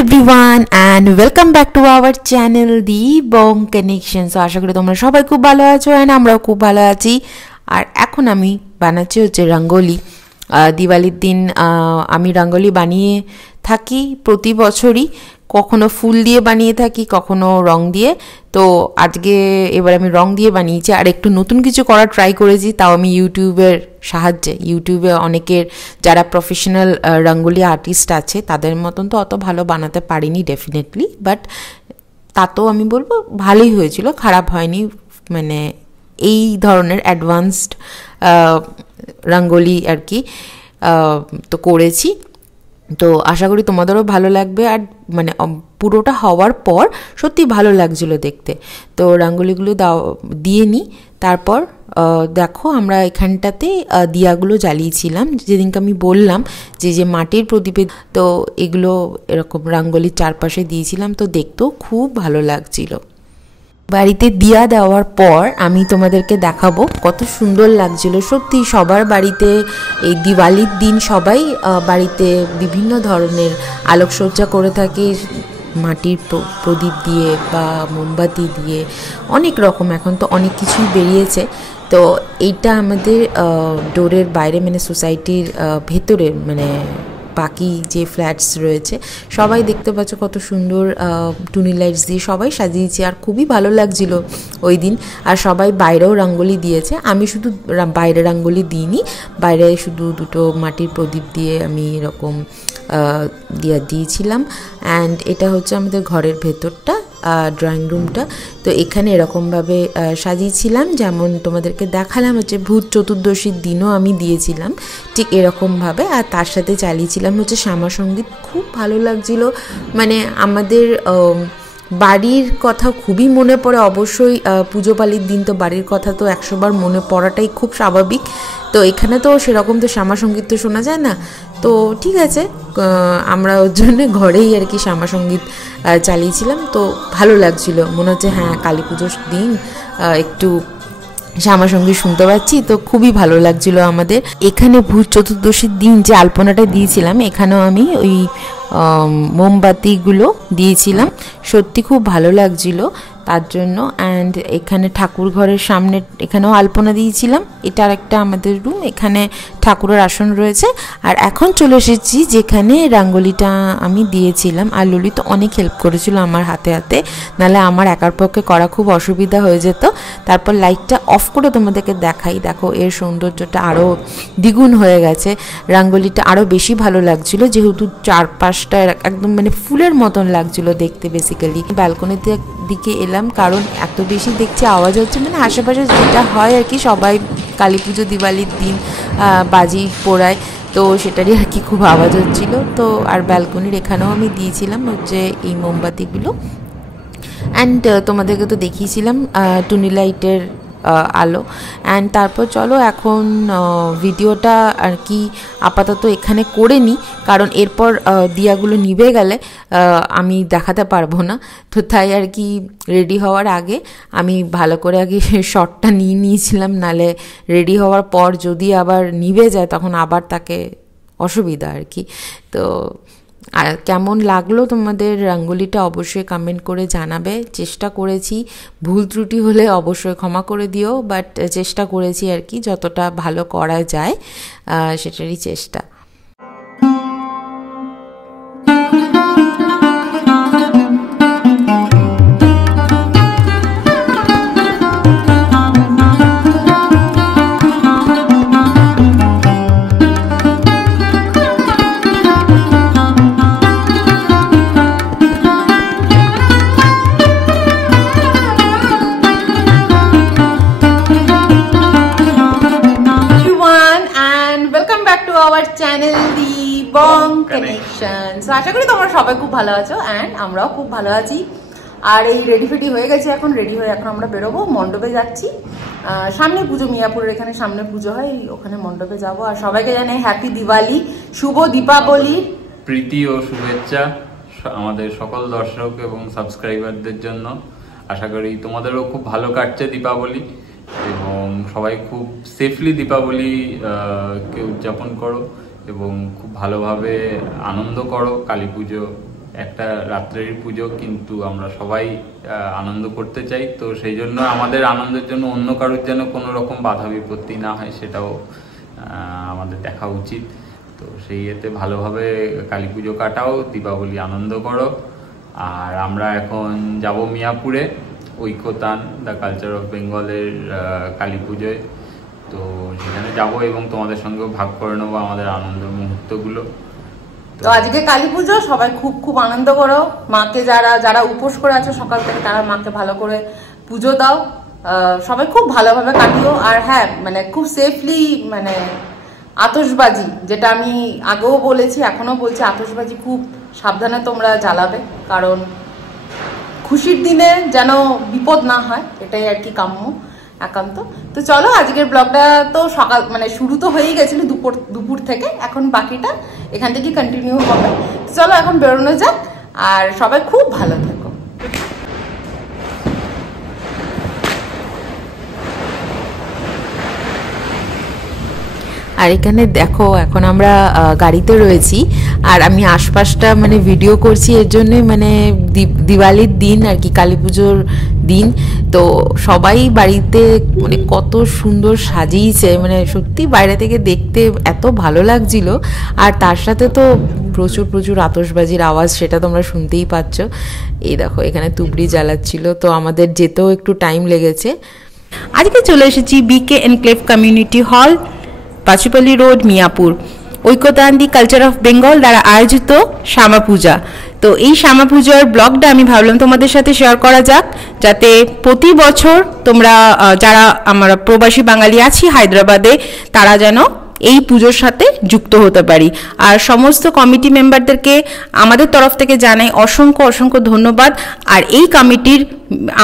everyone and welcome back to our channel The Bong Connection। So আশা করি তোমরা সবাই খুব ভালো আছো and আমরাও খুব ভালো আছি। আর এখন আমি বানাচ্ছি হচ্ছে রঙ্গোলি। দিওয়ালির দিন আমি রঙ্গোলি বানিয়ে থাকি প্রতি বছরই, কখনো ফুল দিয়ে বানিয়ে থাকি, কখনো রং দিয়ে। তো আজকে এবার আমি রং দিয়ে বানিয়েছি আর একটু নতুন কিছু করার ট্রাই করেছি, তাও আমি ইউটিউবের সাহায্যে। ইউটিউবে অনেকের যারা প্রফেশনাল রঙ্গোলি আর্টিস্ট আছে তাদের মতন তো অত ভালো বানাতে পারিনি ডেফিনেটলি, বাট তাতেও আমি বলবো ভালোই হয়েছিল, খারাপ হয়নি। মানে এই ধরনের অ্যাডভান্সড রঙ্গোলি আর কি তো করেছি। তো আশা করি তোমাদেরও ভালো লাগবে। আর মানে পুরোটা হওয়ার পর সত্যি ভালো লাগছিল দেখতে। তো রঙ্গোলিগুলো দিয়ে নিই। তারপর দেখো আমরা এখানটাতে দিয়াগুলো জ্বালিয়েছিলাম, যেদিনকে আমি বললাম যে মাটির প্রদীপে, তো এগুলো এরকম রঙ্গোলির চারপাশে দিয়েছিলাম, তো দেখতেও খুব ভালো লাগছিল। বাড়িতে দিয়া দেওয়ার পর আমি তোমাদেরকে দেখাবো কত সুন্দর লাগছিল। সত্যি সবার বাড়িতে এই দিওয়ালির দিন সবাই বাড়িতে বিভিন্ন ধরনের আলোকসজ্জা করে থাকে, মাটির প্রদীপ দিয়ে বা মোমবাতি দিয়ে, অনেক রকম এখন তো অনেক কিছুই বেরিয়েছে। তো এইটা আমাদের ডোরের বাইরে মানে সোসাইটির ভেতরে মানে বাকি যে ফ্ল্যাটস রয়েছে সবাই দেখতে পাচ্ছ কত সুন্দর টুনি লাইটস দিয়ে সবাই সাজিয়েছে আর খুবই ভালো লাগছিল ওই দিন। আর সবাই বাইরেও রঙ্গোলি দিয়েছে, আমি শুধু বাইরে রঙ্গোলি দিইনি, বাইরে শুধু দুটো মাটির প্রদীপ দিয়ে আমি এরকম দিয়েছিলাম। অ্যান্ড এটা হচ্ছে আমাদের ঘরের ভেতরটা, ড্রয়িং রুমটা। তো এখানে এরকমভাবে সাজিয়েছিলাম, যেমন তোমাদেরকে দেখালাম হচ্ছে ভূত চতুর্দশীর দিনও আমি দিয়েছিলাম ঠিক এরকমভাবে। আর তার সাথে চালিয়েছিলাম হচ্ছে শ্যামা সঙ্গীত, খুব ভালো লাগছিল। মানে আমাদের বাড়ির কথা খুবই মনে পড়ে, অবশ্যই পুজো পালির দিন তো বাড়ির কথা তো 100 বার মনে পড়াটাই খুব স্বাভাবিক। তো এখানে তো সেরকম তো শ্যামা সঙ্গীত তো শোনা যায় না, তো ঠিক আছে আমরা ওর জন্য ঘরেই আর কি শ্যামা সঙ্গীত চালিয়েছিলাম। তো ভালো লাগছিল, মনে হচ্ছে হ্যাঁ কালী পুজোর দিন একটু শ্যামা সঙ্গীত শুনতে পাচ্ছি, তো খুবই ভালো লাগছিল আমাদের। এখানে ভূত চতুর্দশীর দিন যে আলপনাটা দিয়েছিলাম এখানেও আমি ওই মোমবাতিগুলো দিয়েছিলাম, সত্যি খুব ভালো লাগছিল তার জন্য। অ্যান্ড এখানে ঠাকুর ঘরের সামনে এখানেও আলপনা দিয়েছিলাম। এটা আর একটা আমাদের রুম, এখানে ঠাকুরের আসন রয়েছে। আর এখন চলে এসেছি যেখানে রঙ্গোলিটা আমি দিয়েছিলাম, আর ললিত অনেক হেল্প করেছিল আমার হাতে হাতে, নাহলে আমার একার পক্ষে করা খুব অসুবিধা হয়ে যেত। তারপর লাইটটা অফ করে তোমাদেরকে দেখাই, দেখো এর সৌন্দর্যটা আরও দ্বিগুণ হয়ে গেছে, রঙ্গোলিটা আরও বেশি ভালো লাগছিল, যেহেতু চারপাশটা একদম মানে ফুলের মতন লাগছিল দেখতে। বেসিক্যালি ব্যালকনিতে দিকে এলাম কারণ এত বেশি দেখছি আওয়াজ হচ্ছে, মানে আশেপাশে যেটা হয় আর কি, সবাই কালী পুজো দিওয়ালির দিন বাজি পোড়ায়, তো সেটারই আর কি খুব আওয়াজ হচ্ছিল। তো আর ব্যালকনির এখানেও আমি দিয়েছিলাম হচ্ছে এই মোমবাতিগুলো। অ্যান্ড তোমাদেরকে তো দেখিয়েছিলাম টুনি লাইটের আলো। অ্যান্ড তারপর চলো এখন ভিডিওটা আর কি আপাতত এখানে করে নিই, কারণ এরপর দিয়াগুলো নিভে গেলে আমি দেখাতে পারবো না। তো তাই আর কি রেডি হওয়ার আগে আমি ভালো করে আগে শটটা নিয়ে নিয়েছিলাম, নালে রেডি হওয়ার পর যদি আবার নিভে যায় তখন আবার তাকে অসুবিধা আর কি। তো আর কেমন লাগলো তোমাদের রঙ্গোলিটা অবশ্যই কমেন্ট করে জানাবে। চেষ্টা করেছি, ভুল ত্রুটি হলে অবশ্যই ক্ষমা করে দিও, বাট চেষ্টা করেছি আর কি যতটা ভালো করা যায় সেটারই চেষ্টা। Our channel the Bong connection. আশা করি তোমরা সবাই খুব ভালো আছো অ্যান্ড আমরাও খুব ভালো আছি। আর এই রেডি ফেডি হয়ে গেছে, এখন রেডি হয়ে এখন আমরা বেরোবো, মণ্ডপে যাচ্ছি। সামনে পুজো, মিয়াপুরের এখানে সামনে পুজো হয়, ওখানে মণ্ডপে যাব। আর সবাইকে জানাই হ্যাপি দিওয়ালি, শুভ দীপাবলি, প্রীতি ও শুভেচ্ছা আমাদের সকল দর্শক এবং সাবস্ক্রাইবারদের জন্য। আশা করি তোমাদেরও খুব ভালো কাটছে দীপাবলি এবং সবাই খুব সেফলি দীপাবলি কে উদযাপন করো এবং খুব ভালোভাবে আনন্দ করো। কালী পুজো একটা রাত্রের পুজো, কিন্তু আমরা সবাই আনন্দ করতে চাই, তো সেই জন্য আমাদের আনন্দের জন্য অন্য কারোর যেন কোনো রকম বাধা বিপত্তি না হয় সেটাও আমাদের দেখা উচিত। তো সেই এতে ভালোভাবে কালী পুজো কাটাও, দীপাবলি আনন্দ করো। আর আমরা এখন যাব মিয়াপুরে ঐক্যতান দ্য কালচার অফ বেঙ্গলের কালী পুজোয়। তো সেখানে যাব এবং তোমাদের সঙ্গেও ভাগ করে নেবো আমাদের আনন্দের মুহূর্তগুলো। তো আজকে কালী পুজো, সবাই খুব খুব আনন্দ করো। মাকে যারা উপোস করে আছো সকাল থেকে, তারা মাকে ভালো করে পুজো দাও। সবাই খুব ভালোভাবে কাটিও। আর হ্যাঁ, মানে খুব সেফলি, মানে আতশবাজি, যেটা আমি আগেও বলেছি এখনো বলছি, আতশবাজি খুব সাবধানে তোমরা জ্বালাবে, কারণ খুশির দিনে যেন বিপদ না হয়, এটাই আর কি কাম্য একান্ত। তো চলো আজকের ব্লগটা তো সকাল মানে শুরু তো হয়েই গেছিল দুপুর থেকে, এখন বাকিটা এখান থেকে কন্টিনিউ হবে। চলো এখন বেরোনো যাক, আর সবাই খুব ভালো থেকো। আর এখানে দেখো এখন আমরা গাড়িতে রয়েছি, আর আমি আশপাশটা মানে ভিডিও করছি এর জন্যে, মানে দিওয়ালির দিন আর কি, কালী পুজোর দিন। তো সবাই বাড়িতে মানে কত সুন্দর সাজিয়েছে, মানে সত্যি বাইরে থেকে দেখতে এত ভালো লাগছিল। আর তার সাথে তো প্রচুর প্রচুর আতশবাজির আওয়াজ, সেটা তোমরা শুনতেই পাচ্ছ। এই দেখো এখানে তুবড়ি জ্বালাচ্ছিল, তো আমাদের যেতেও একটু টাইম লেগেছে। আজকে চলে এসেছি বিকে enclave community hall, Pachupalli road, Miyapur, Oikyatan the culture of Bengal দ্বারা আয়োজিত শ্যামা পূজা। তো এই শ্যামা পূজার ব্লগটা আমি ভাবলাম তোমাদের সাথে শেয়ার করা যাক, যাতে প্রতি বছর তোমরা যারা আমরা প্রবাসী বাঙালি আছি হায়দ্রাবাদে, তারা যেন এই পুজোর সাথে যুক্ত হতে পারি। আর সমস্ত কমিটি মেম্বারদেরকে আমাদের তরফ থেকে জানাই অসংখ্য অসংখ্য ধন্যবাদ। আর এই কমিটির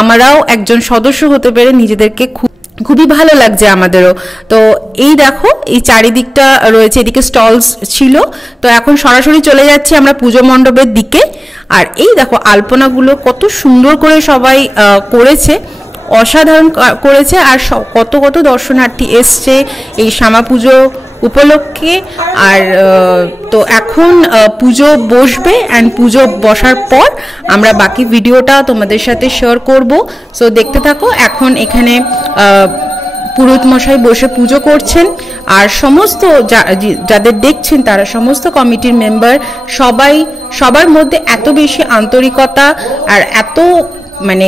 আমরাও একজন সদস্য হতে পেরে নিজেদেরকে খুবই ভালো লাগছে আমাদেরও। তো এই দেখো এই চারিদিকটা রয়েছে, এদিকে স্টলস ছিল, তো এখন সরাসরি চলে যাচ্ছি আমরা পুজো মণ্ডপের দিকে। আর এই দেখো আলপনাগুলো কত সুন্দর করে সবাই করেছে, অসাধারণ করেছে। আর কত কত দর্শনার্থী এসছে এই শ্যামা পুজো উপলক্ষে। আর তো এখন পুজো বসবে, অ্যান্ড পুজো বসার পর আমরা বাকি ভিডিওটা তোমাদের সাথে শেয়ার করব। সো দেখতে থাকো। এখন এখানে পুরোহিত মশাই বসে পুজো করছেন, আর সমস্ত যাদের দেখছেন তারা সমস্ত কমিটির মেম্বার, সবার মধ্যে এত বেশি আন্তরিকতা আর এত মানে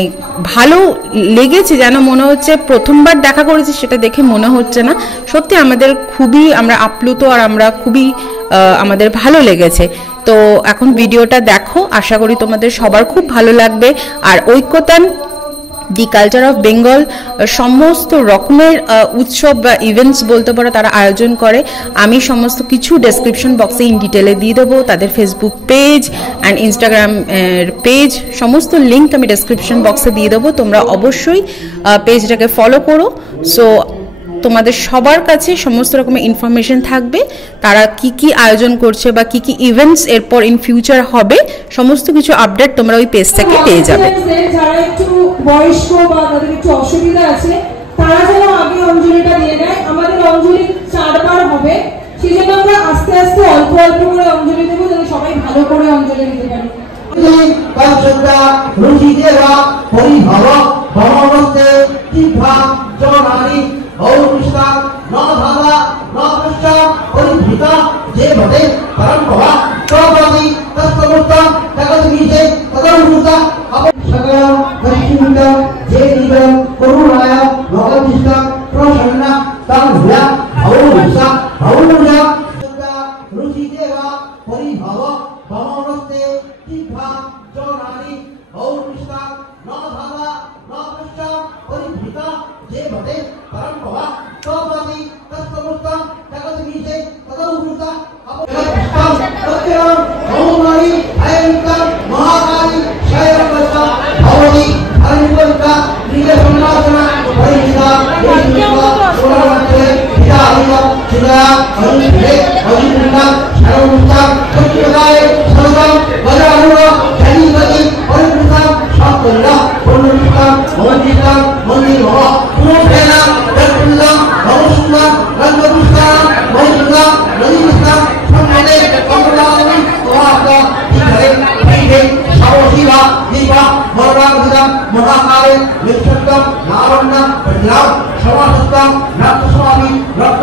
ভালো লেগেছে, যেন মনে হচ্ছে প্রথমবার দেখা করেছি সেটা দেখে মনে হচ্ছে না। সত্যি আমাদের খুবই আমরা আপ্লুত, আর আমরা খুবই আমাদের ভালো লেগেছে। তো এখন ভিডিওটা দেখো, আশা করি তোমাদের সবার খুব ভালো লাগবে। আর ঐক্যতান দি কালচার অফ বেঙ্গল সমস্ত রকমের উৎসব বা ইভেন্টস বলতে পারো তারা আয়োজন করে। আমি সমস্ত কিছু ডেসক্রিপশন বক্সে ইন ডিটেলে দিয়ে দেবো, তাদের Facebook page and Instagram page সমস্ত লিঙ্ক আমি ডেসক্রিপশন বক্সে দিয়ে দেবো। তোমরা অবশ্যই পেজটাকে ফলো করো। সো তোমাদের সবার কাছে সমস্ত রকমের ইনফরমেশন থাকবে, তারা কি কি আয়োজন করছে বা কি কি ইভেন্টস এরপর ইন ফিউচার হবে, সমস্ত কিছু আপডেট তোমরা ওই পেজ থেকে পেয়ে যাবে। যারা একটু বয়স্ক বা তাদের একটু অসুবিধা আছে তারা যেন আগে অঞ্জলিটা দিয়ে দেয়। আমাদের অঞ্জলি 4 বার হবে, সেই জন্য আমরা আস্তে আস্তে অল্প অল্প করে অঞ্জলি দেবো যাতে সবাই ভালো করে অঞ্জলি দিতে পারে।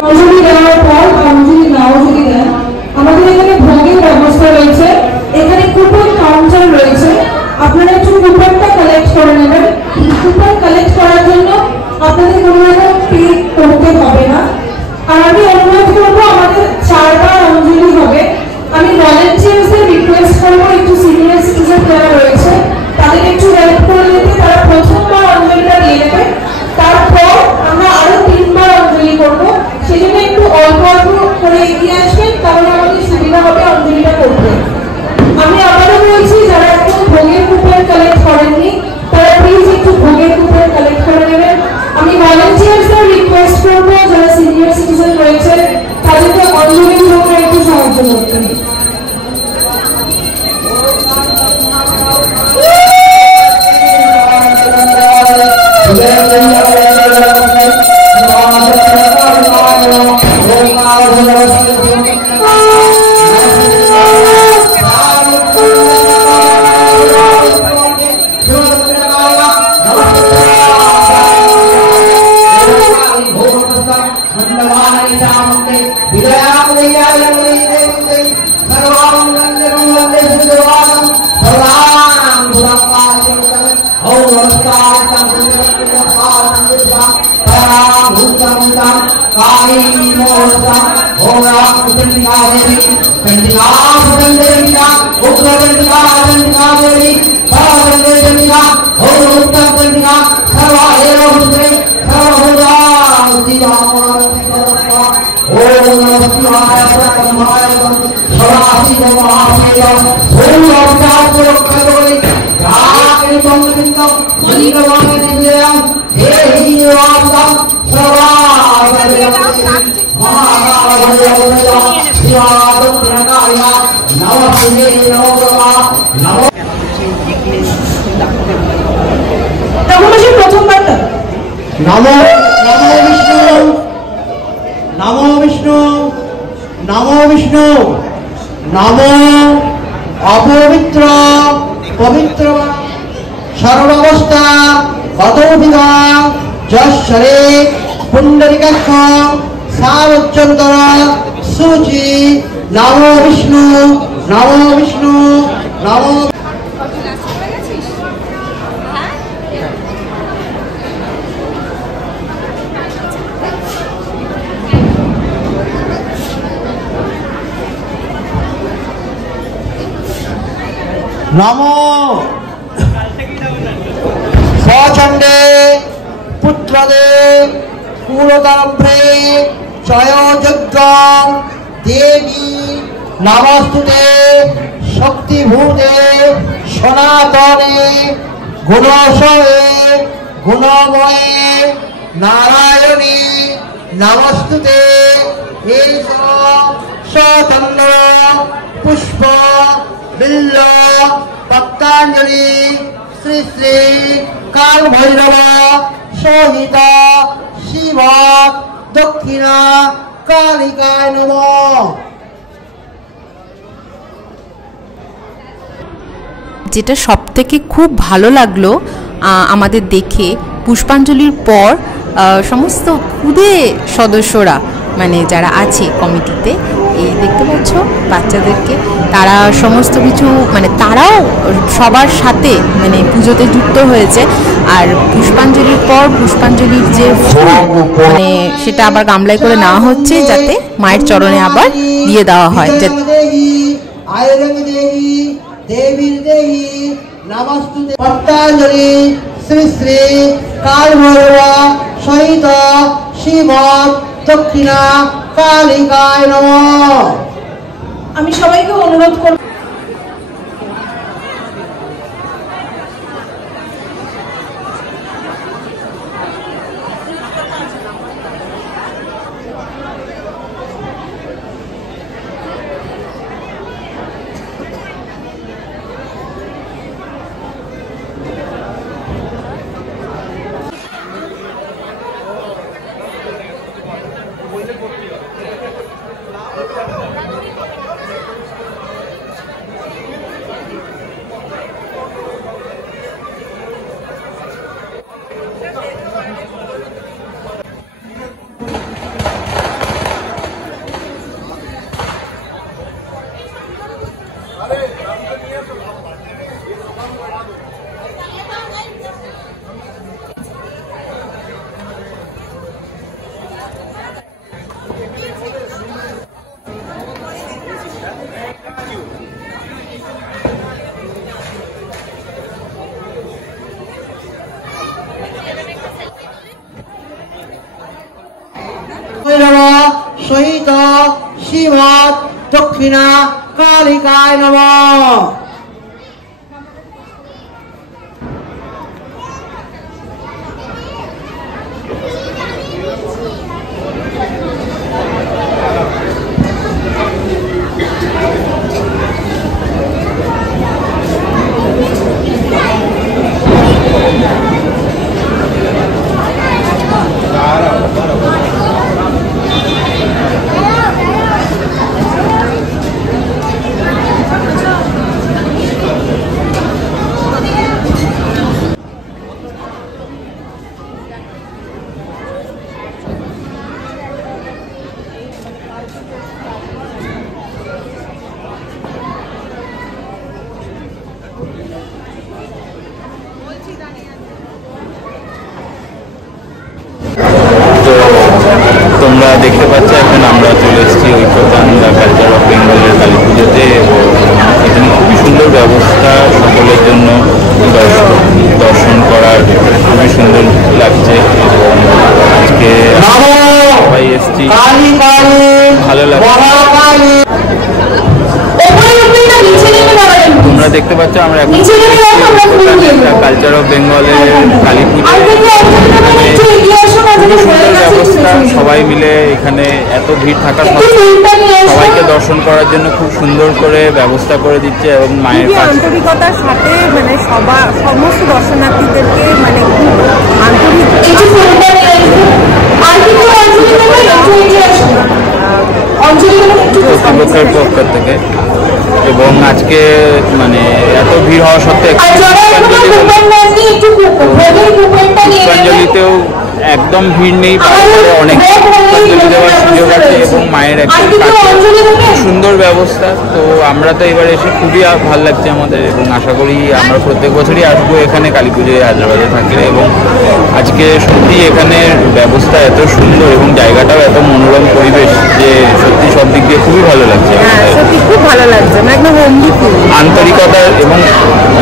অঞ্জলি দেওয়ার পর অঞ্জলি নাও যদি দেন, আমাদের এখানে ভোগের ব্যবস্থা রয়েছে, এখানে কুপন কাউন্টার রয়েছে, আপনারা একটু কুপনটা কালেক্ট করে নেবেন। কুপন কালেক্ট করার জন্য আপনাদের কোনো রকম পে করতে হবে না। আর আমি অনুরোধ করবো, আমাদের 4 বার অঞ্জলি হবে। আমি ভলেন্টিয়ার্সদের রিকোয়েস্ট করবো একটু সিনিয়র সিটিজেন যারা রয়েছে তাদের একটু হেল্প করে দিতে। তারা প্রথমবার অঞ্জলিটা দিয়ে দেবে, তারপর আমরা আরো 3 বার অঞ্জলি করবো। সেই জন্য একটু অল্প অল্প করে এগিয়ে আসবেন, তাহলে আমাদের সুবিধা হবে অঞ্জলিটা করতে। আমি আবারও বলছি, যারা এখন ভোগের কুপন কালেক্ট করেননি তারা প্লিজ একটু ভোগের কুপন কালেক্ট করে নেবেন। আমি ভলেন্টিয়ার্সদের রিকোয়েস্ট করবো যারা সিনিয়র সিটিজেন রয়েছে তাদেরকে অঞ্জলি গ্রহণে একটু সাহায্য করতে। नमो विष्णु नमो विष्णु नमो विष्णु नमो अपवित्र पवित्र सर्वावस्था गतोभिधा जशरे पुंडरीकाक्ष सावच्चंतर सूचि नमो विष्णु नमो विष्णु नमो नमो स्वचंडे पुत्रदे कूलतरभ्रे चयोजग्गं देवी नमस्तुते शक्तिभूते सनातने गुणोशये गुणमये नारायणी नमस्तुते स्वतंत्र पुष्प बिल्ल पत्तांजलि श्री श्री काल भैरव सहित शिव दक्षिणा कालिकाय नमः। যেটা সবথেকে খুব ভালো লাগলো আমাদের দেখে, পুষ্পাঞ্জলির পর সমস্ত খুদে সদস্যরা মানে যারা আছে কমিটিতে, এই দেখতে পাচ্ছ বাচ্চাদেরকে, তারা সমস্ত কিছু মানে তারাও সবার সাথে মানে পুজোতে যুক্ত হয়েছে। আর পুষ্পাঞ্জলির পর পুষ্পাঞ্জলির যে ফুল মানে সেটা আবার গামলায় করে নেওয়া হচ্ছে যাতে মায়ের চরণে আবার দিয়ে দেওয়া হয়। नमस्तुते पतंजलि श्री श्री काल भैरव सहित शिव दक्षिणा कालिकाय नमः। আমি সবাইকে অনুরোধ করব भैरव सहित शिव दक्षिणा कालिकाय नमः। তোমরা দেখতে পাচ্ছ এখন আমরা চলে এসেছি ঐক্যতান্ডা কালচার অফ বেঙ্গলের কালী পুজোতে এবং এখানে খুবই সুন্দর ব্যবস্থা সকলের জন্য দর্শন করার খুবই সুন্দর লাগছে এবং আজকে সবাই এসেছি ভালো লাগছে। তোমরা দেখতে পাচ্ছ আমরা এখন কালচার অফ বেঙ্গলের কালী পুজো, খুবই সুন্দর ব্যবস্থা, সবাই মিলে এখানে এত ভিড় থাকা সত্ত্বেও সবাইকে দর্শন করার জন্য খুব সুন্দর করে ব্যবস্থা করে দিচ্ছে এবং মায়ের আন্তরিকতার সাথে মানে সমস্ত দর্শনার্থীদেরকে মানে খুব আন্তরিক কর্তৃপক্ষের পক্ষ থেকে। এবং আজকে মানে এত ভিড় হওয়া সত্ত্বেও পুষ্পাঞ্জলিতেও একদম ভিড় নেই, তারপরে অনেক পুষ্পাঞ্জলি দেওয়ার সুযোগ আছে এবং মায়ের একদম কাছে সুন্দর ব্যবস্থা। তো আমরা তো এবার এসে খুবই ভালো লাগছে আমাদের এবং আশা করি আমরা প্রত্যেক বছরই আসবো এখানে কালী পুজোয় হায়দ্রাবাদে থাকলে। এবং আজকে সত্যি এখানের ব্যবস্থা এত সুন্দর এবং জায়গাটাও এত মনোরম পরিবেশ যে সত্যি সব দিক দিয়ে খুবই ভালো লাগছে। হ্যাঁ সত্যি খুব ভালো লাগছে, মানে একদম হোমলি ফিল। আন্তরিকতা এবং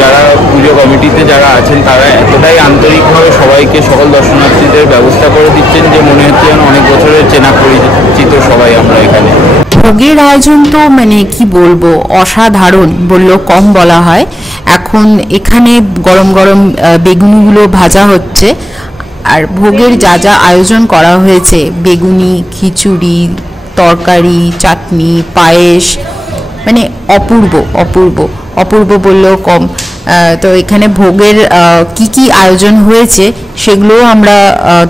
যারা পুজো কমিটিতে যারা আছেন তারা এতটাই আন্তরিকভাবে সবাইকে, সকল দর্শনার্থীদের ব্যবস্থা করে দিচ্ছেন যে মনে হচ্ছে যেন অনেক বছরের চেনা পরিচিত সবাই আমরা এখানে। ভোগের আয়োজন তো মানে কি বলবো, অসাধারণ বললেও কম বলা হয়। এখন এখানে গরম গরম বেগুনিগুলো ভাজা হচ্ছে, আর ভোগের যা যা আয়োজন করা হয়েছে, বেগুনি, খিচুড়ি, তরকারি, চাটনি, পায়েস, মানে অপূর্ব অপূর্ব অপূর্ব বললেও কম। তো এখানে ভোগের কি কি আয়োজন হয়েছে সেগুলোও আমরা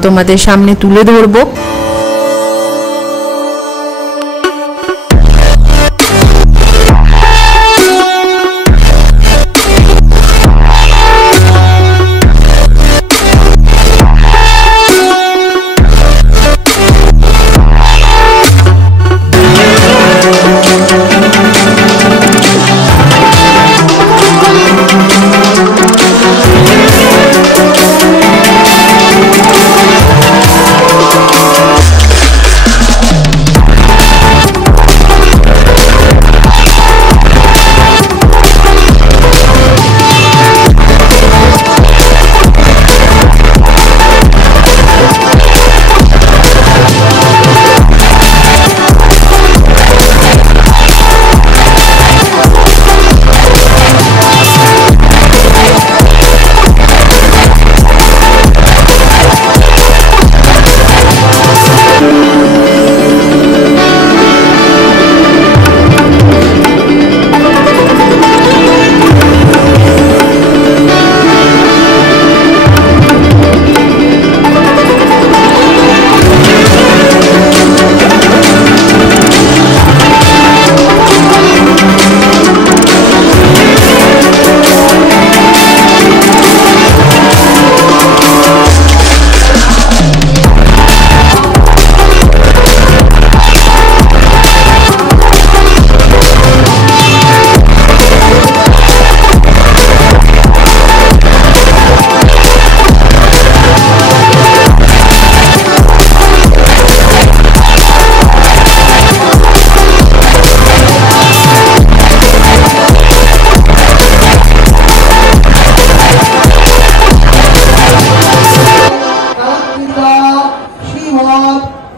তোমাদের সামনে তুলে ধরবো।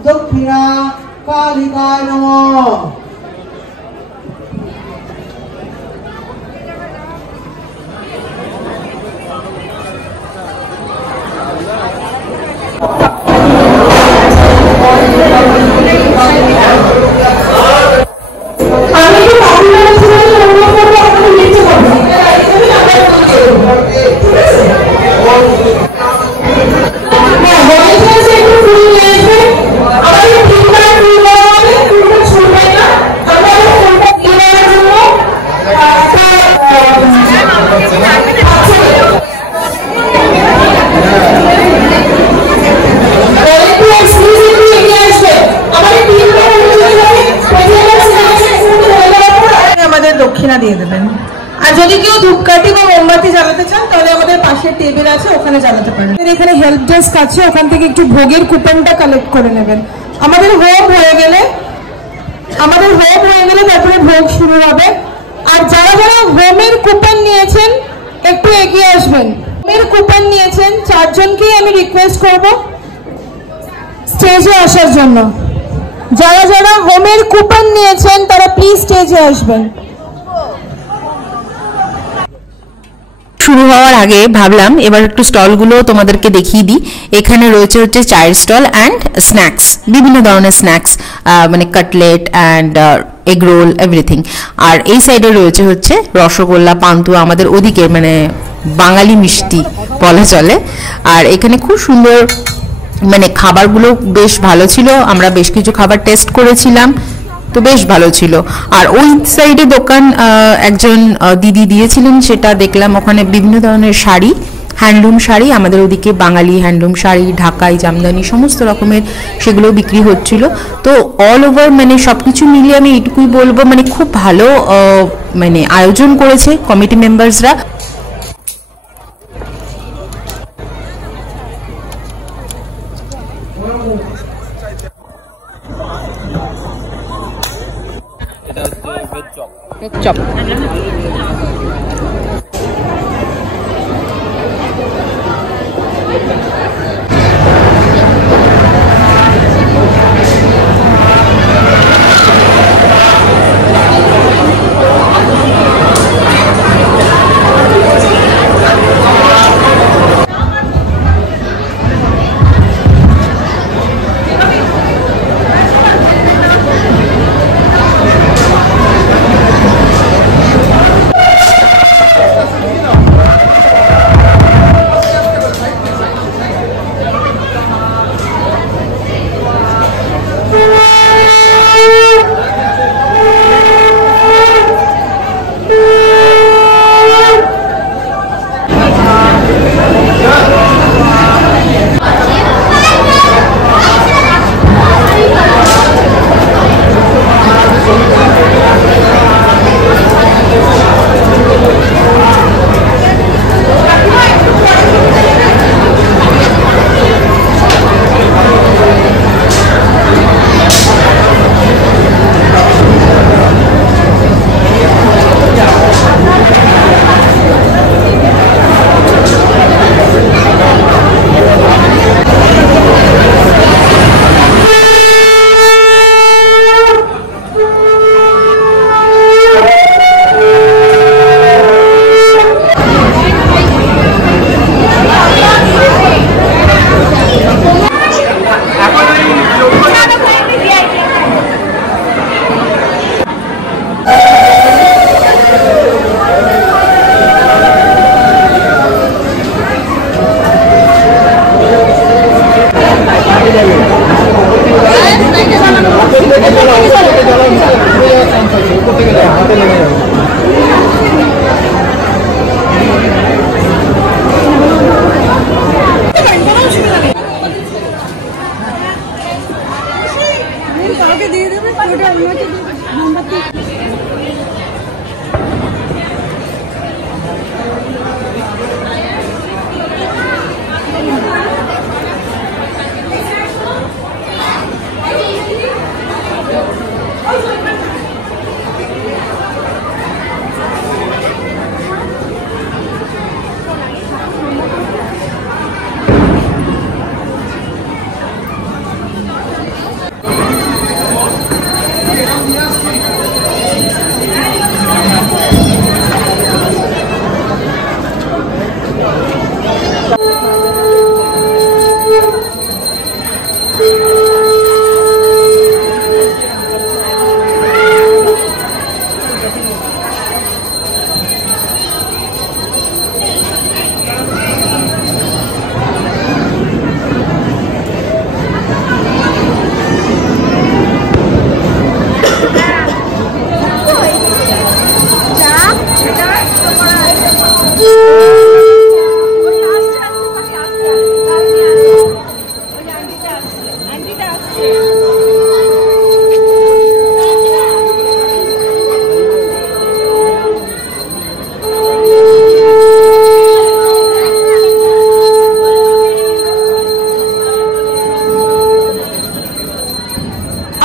দক্ষিণা কালিকায় নমঃ। দক্ষিণা দিয়ে দেবেন। আর যদি কেউ ধূপকাঠি বা মোমবাতি জ্বালাতে চান তাহলে আমাদের পাশের টেবিল আছে, ওখানে জ্বালাতে পারেন। এখানে হেল্প ডেস্ক আছে, ওখান থেকে একটু ভোগের কুপনটা কালেক্ট করে নেবেন। আমাদের হোম হয়ে গেলে তারপরে ভোগ শুরু হবে। আর যারা যারা হোমের কুপন নিয়েছেন একটু এগিয়ে আসবেন। হোমের কুপন নিয়েছেন 4 জনকেই আমি রিকোয়েস্ট করব স্টেজে আসার জন্য। যারা যারা হোমের কুপন নিয়েছেন তারা প্লিজ স্টেজে আসবেন। শুরু হওয়ার আগে ভাবলাম এবার একটু স্টলগুলো তোমাদেরকে দেখিয়ে দিই। এখানে রয়েছে হচ্ছে চায়ের স্টল অ্যান্ড স্ন্যাক্স, বিভিন্ন ধরনের স্ন্যাক্স, মানে cutlet and egg roll everything. আর এই সাইডে রয়েছে হচ্ছে রসগোল্লা, পান্তুয়া, আমাদের ওদিকে মানে বাঙালি মিষ্টি বলা চলে। আর এখানে খুব সুন্দর মানে খাবারগুলো বেশ ভালো ছিল, আমরা বেশ কিছু খাবার টেস্ট করেছিলাম, তো বেশ ভালো ছিল। আর ওই সাইডে দোকান একজন দিদি দিয়েছিলেন, সেটা দেখলাম ওখানে বিভিন্ন ধরনের শাড়ি, হ্যান্ডলুম শাড়ি, আমাদের ওদিকে বাঙালি হ্যান্ডলুম শাড়ি, ঢাকাই, জামদানি সমস্ত রকমের সেগুলো বিক্রি হচ্ছিল। তো অল ওভার মানে সব কিছু মিলিয়ে আমি এটুকুই বলবো, মানে খুব ভালো মানে আয়োজন করেছে কমিটি মেম্বার্সরা। চপ।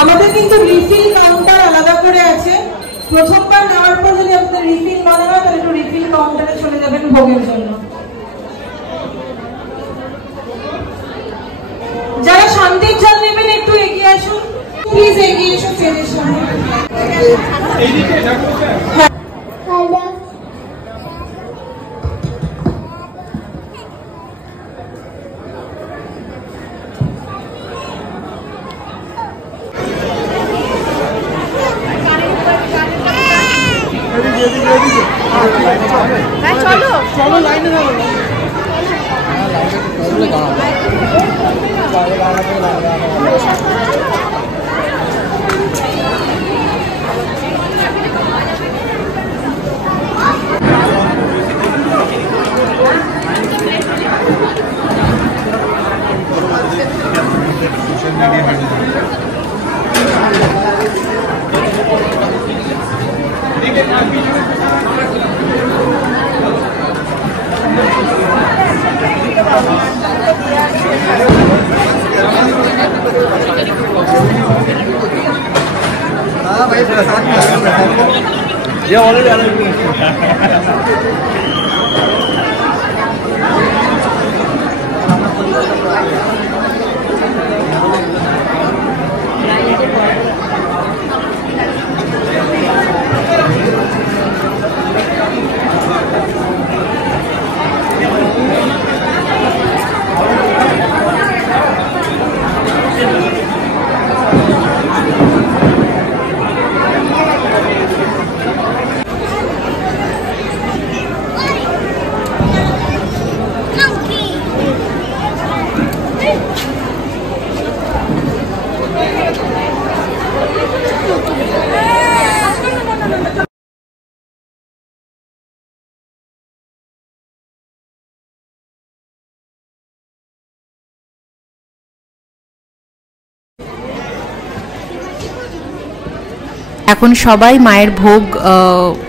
আমাদের কিন্তু রিফিল কাউন্টার আলাদা করে আছে। প্রথমবার নেওয়ার পর যদি আপনাদের রিফিল মনে হয় তাহলে একটু রিফিল কাউন্টারে চলে যাবেন ভোগের জন্য। যারা শান্তির জল নেবেন একটু এগিয়ে আসুন, প্লিজ এগিয়ে এসুন স্টেজের সামনে। চলো চলো লাইনে যাবো। এখন সবাই মায়ের ভোগ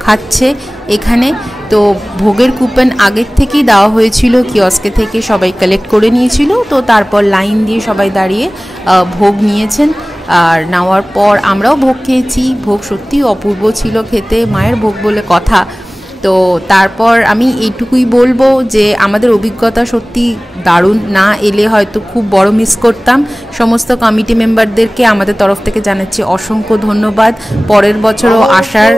খাচ্ছে এখানে। তো ভোগের কুপন আগের থেকেই দেওয়া হয়েছিল, কিয়স্কে থেকে সবাই কালেক্ট করে নিয়েছিল। তো তারপর লাইন দিয়ে সবাই দাঁড়িয়ে ভোগ নিয়েছেন। আর নেওয়ার পর আমরাও ভোগ খেয়েছি। ভোগ সত্যিই অপূর্ব ছিল খেতে, মায়ের ভোগ বলে কথা। তো তারপর আমি এইটুকুই বলবো যে আমাদের অভিজ্ঞতা সত্যি দারুণ। না এলে হয়তো খুব বড় মিস করতাম। সমস্ত কমিটি মেম্বারদেরকে আমাদের তরফ থেকে জানাচ্ছি অসংখ্য ধন্যবাদ। পরের বছরও আসার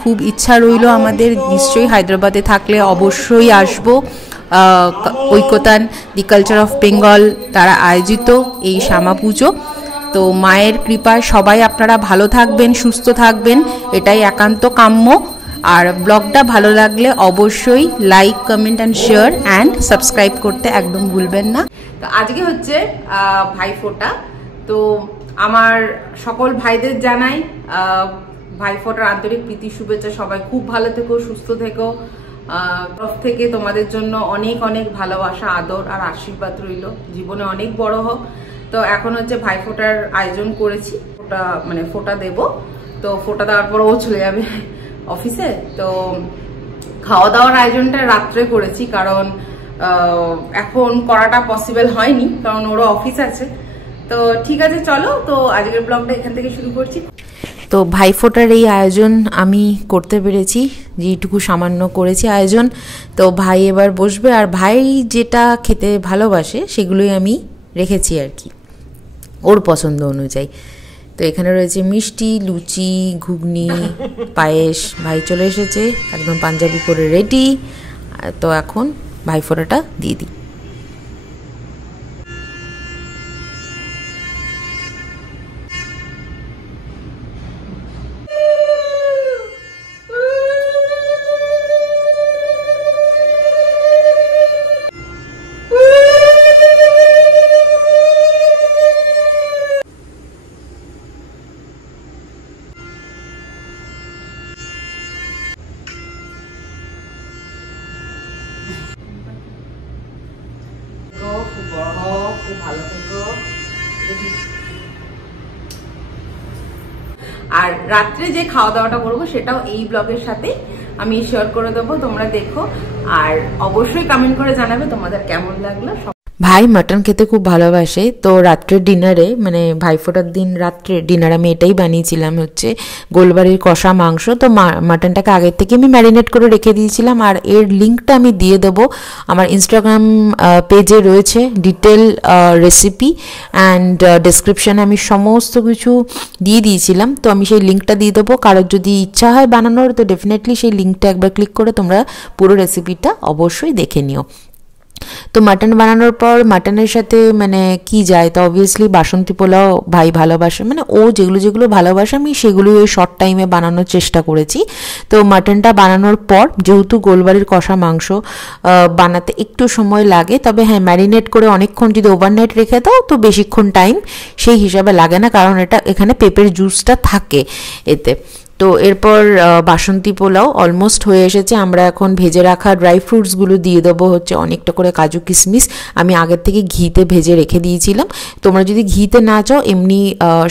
খুব ইচ্ছা রইল আমাদের। নিশ্চয়ই হায়দ্রাবাদে থাকলে অবশ্যই আসবো। ঐকতান দি কালচার অফ বেঙ্গল তারা আয়োজিত এই শ্যামা পুজো। তো মায়ের কৃপায় সবাই আপনারা ভালো থাকবেন, সুস্থ থাকবেন, এটাই একান্ত কাম্য। আর ব্লগটা ভালো লাগলে অবশ্যই like, comment and share and subscribe করতে একদম ভুলবেন না। তো আজকে হচ্ছে ভাইফোঁটা। তো আমার সকল ভাইদের জানাই ভাইফোঁটার আন্তরিক প্রীতি শুভেচ্ছা। সবাই খুব ভালো থেকো, সুস্থ থেকো। তরফ থেকে তোমাদের জন্য অনেক অনেক ভালোবাসা, আদর আর আশীর্বাদ রইল। জীবনে অনেক বড় হোক। তো এখন হচ্ছে ভাইফোঁটার আয়োজন করেছি, ফোঁটা দেব। তো ফোঁটা দেওয়ার পর ও চলে যাবে অফিসে। তো খাওয়া দাওয়ার আয়োজনটা রাত্রে করেছি, কারণ এখন করাটা পসিবল হয়নি, কারণ ওরও অফিস আছে। তো ঠিক আছে, চলো। তো আজকের ব্লগটা এখান থেকে শুরু করছি। তো ভাইফোঁটার এই আয়োজন আমি করতে পেরেছি, যেটুকু সামান্য করেছি আয়োজন। তো ভাই এবার বসবে, আর ভাই যেটা খেতে ভালোবাসে সেগুলোই আমি রেখেছি আর কি, ওর পছন্দ অনুযায়ী। তো এখানে রয়েছে মিষ্টি, লুচি, ঘুগনি, পায়েস। ভাই চলে এসেছে একদম পাঞ্জাবি করে রেডি। তো এখন ভাইফোঁটাটা দিয়ে দিই। খুব বড় হোক, খুব ভালো থেকো। আর রাত্রে যে খাওয়া দাওয়াটা করবো সেটাও এই ব্লগের সাথে আমি শেয়ার করে দেবো, তোমরা দেখো। আর অবশ্যই কমেন্ট করে জানাবে তোমাদের কেমন লাগলো। ভাই মাটন খেতে খুব ভালোবাসে। তো রাত্রের ডিনারে, ভাইফোঁটার দিন রাত্রে ডিনার আমি এটাই বানিয়েছিলাম, হচ্ছে গোলবাড়ির কষা মাংস। তো মাটনটাকে আগের থেকে আমি ম্যারিনেট করে রেখে দিয়েছিলাম। আর এর লিঙ্কটা আমি দিয়ে দেবো আমার ইনস্টাগ্রাম পেজে, রয়েছে ডিটেল রেসিপি অ্যান্ড ডেসক্রিপশানে আমি সমস্ত কিছু দিয়ে দিয়েছিলাম। তো আমি সেই লিঙ্কটা দিয়ে দেবো। কারোর যদি ইচ্ছা হয় বানানোর, তো ডেফিনেটলি সেই লিঙ্কটা একবার ক্লিক করে তোমরা পুরো রেসিপিটা অবশ্যই দেখে নিও। তো মাটন বানানোর পর মাটনের সাথে কি যায়, তো অবভিয়াসলি বাসন্তী পোলাও ভাই ভালোবাসে। ও যেগুলো ভালোবাসে আমি সেগুলোই ওই শর্ট টাইমে বানানোর চেষ্টা করেছি। তো মাটনটা বানানোর পর, যেহেতু গোলবাড়ির কষা মাংস বানাতে একটু সময় লাগে, তবে হ্যাঁ ম্যারিনেট করে অনেকক্ষণ যদি ওভারনাইট রেখে দাও তো বেশিক্ষণ টাইম সেই হিসাবে লাগে না, কারণ এখানে পেঁপের জুসটা থাকে এতে। তো এরপর বাসন্তী পোলাও অলমোস্ট হয়ে এসেছে। আমরা এখন ভেজে রাখা ড্রাই ফ্রুটসগুলো দিয়ে দেবো, হচ্ছে অনেকটা করে কাজু কিশমিশ আমি আগের থেকে ঘিতে ভেজে রেখে দিয়েছিলাম। তোমরা যদি ঘিতে না চাও এমনি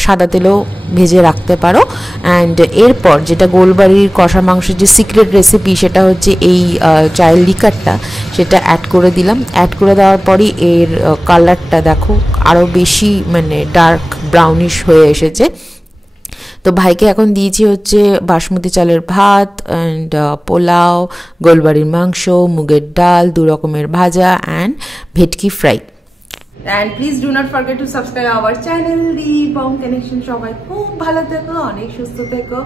সাদা তেলেও ভেজে রাখতে পারো। অ্যান্ড এরপর যেটা গোলবাড়ির কষা মাংসের যে সিক্রেট রেসিপি, সেটা হচ্ছে এই চায়ের লিকারটা, সেটা অ্যাড করে দিলাম। অ্যাড করে দেওয়ার পরই এর কালারটা দেখো আরও বেশি ডার্ক ব্রাউনিশ হয়ে এসেছে। তো ভাইকে এখন দিয়েছি হচ্ছে বাসমতি চালের ভাত অ্যান্ড পোলাও, গোলবাড়ির মাংস, মুগের ডাল, 2 রকমের ভাজা অ্যান্ড ভেটকি fry. And please do not forget to subscribe our channel, The Bong Connection. সবাই খুব ভালো থেকো, অনেক সুস্থ থেকো।